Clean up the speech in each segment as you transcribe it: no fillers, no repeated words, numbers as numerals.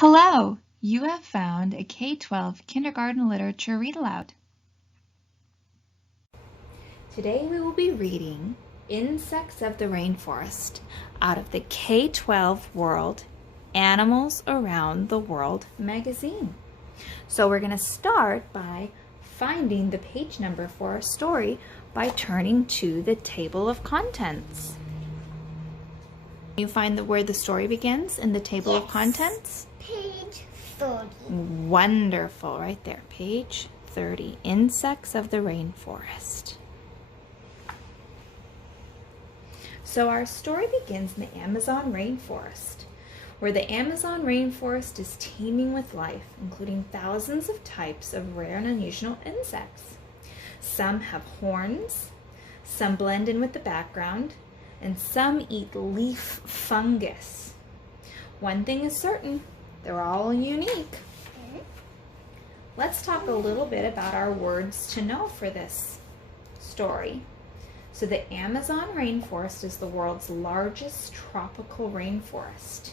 Hello! You have found a K12 kindergarten literature read aloud. Today we will be reading Insects of the Rainforest out of the K12 World Animals Around the World magazine. So we're going to start by finding the page number for our story by turning to the table of contents. You find where the story begins in the table of contents? Page 30. Wonderful, right there, page 30, Insects of the Rainforest. So our story begins in the Amazon rainforest, where the Amazon rainforest is teeming with life, including thousands of types of rare and unusual insects. Some have horns, some blend in with the background, and some eat leaf fungus. One thing is certain, they're all unique. Let's talk a little bit about our words to know for this story. So the Amazon rainforest is the world's largest tropical rainforest.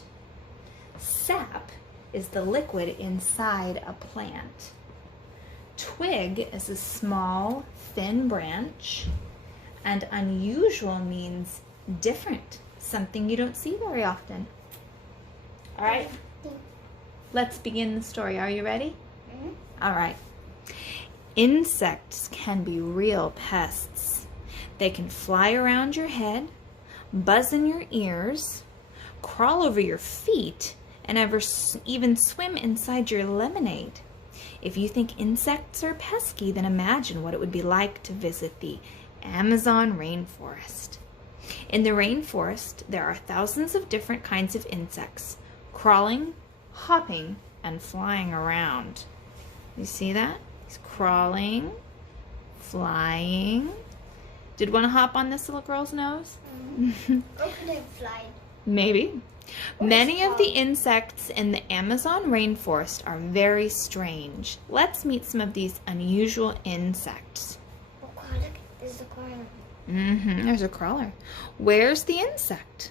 Sap is the liquid inside a plant. Twig is a small, thin branch, and unusual means different, something you don't see very often. All right, let's begin the story. Are you ready? All right. Insects can be real pests. They can fly around your head, buzz in your ears, crawl over your feet, and even swim inside your lemonade. If you think insects are pesky, then imagine what it would be like to visit the Amazon rainforest. In the rainforest, there are thousands of different kinds of insects, crawling, hopping, and flying around. You see that? He's crawling, flying. Did one hop on this little girl's nose? Or could it fly? Maybe. Many of the insects in the Amazon rainforest are very strange. Let's meet some of these unusual insects. Oh, look, there's a crawler. There's a crawler. Where's the insect?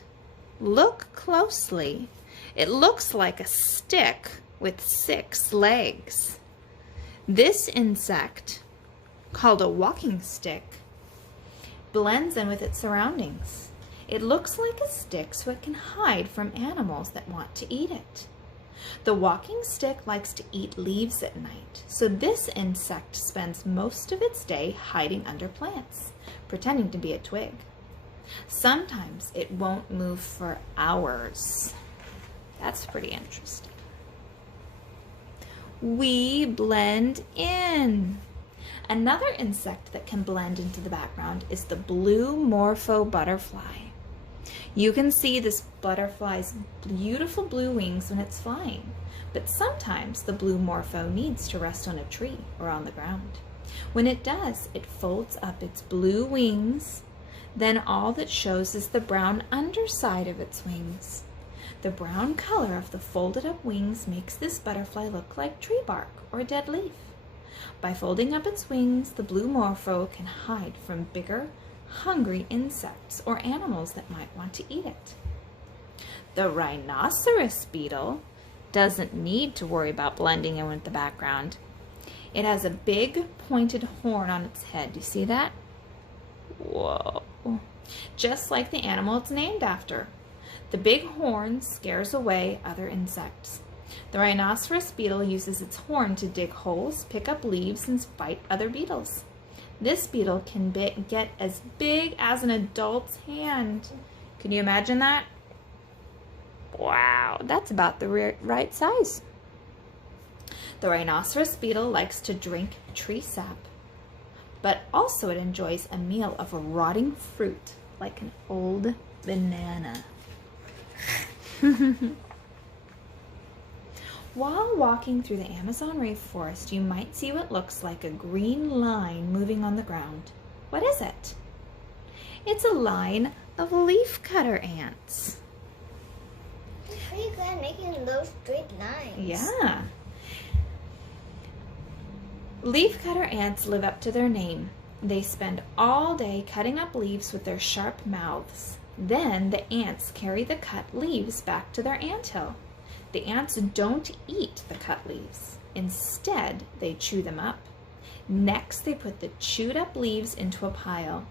Look closely. It looks like a stick with 6 legs. This insect, called a walking stick, blends in with its surroundings. It looks like a stick so it can hide from animals that want to eat it. The walking stick likes to eat leaves at night, so this insect spends most of its day hiding under plants, pretending to be a twig. Sometimes it won't move for hours. That's pretty interesting. We blend in. Another insect that can blend into the background is the blue morpho butterfly. You can see this butterfly's beautiful blue wings when it's flying, but sometimes the blue morpho needs to rest on a tree or on the ground. When it does, it folds up its blue wings, then all that shows is the brown underside of its wings. The brown color of the folded up wings makes this butterfly look like tree bark or a dead leaf. By folding up its wings, the blue morpho can hide from bigger, hungry insects or animals that might want to eat it. The rhinoceros beetle doesn't need to worry about blending in with the background. It has a big pointed horn on its head. Do you see that? Whoa. Just like the animal it's named after. The big horn scares away other insects. The rhinoceros beetle uses its horn to dig holes, pick up leaves, and fight other beetles. This beetle can get as big as an adult's hand. Can you imagine that? Wow, that's about the right size. The rhinoceros beetle likes to drink tree sap, but also it enjoys a meal of a rotting fruit, like an old banana. While walking through the Amazon rainforest, you might see what looks like a green line moving on the ground. What is it? It's a line of leafcutter ants. It's pretty good at making those straight lines. Yeah. Leafcutter ants live up to their name. They spend all day cutting up leaves with their sharp mouths. Then the ants carry the cut leaves back to their anthill. The ants don't eat the cut leaves. Instead, they chew them up. Next, they put the chewed up leaves into a pile.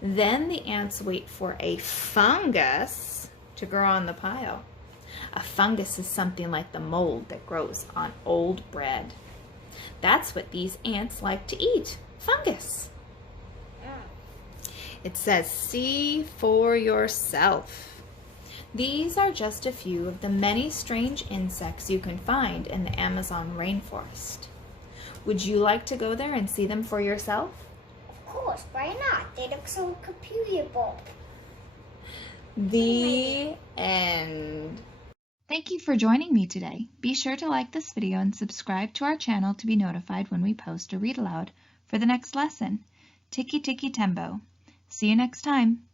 Then the ants wait for a fungus to grow on the pile. A fungus is something like the mold that grows on old bread. That's what these ants like to eat, fungus. It says, see for yourself. These are just a few of the many strange insects you can find in the Amazon rainforest. Would you like to go there and see them for yourself? Of course, why not? They look so beautiful. The end. Thank you for joining me today. Be sure to like this video and subscribe to our channel to be notified when we post a read aloud for the next lesson. Tiki Tiki Tembo. See you next time.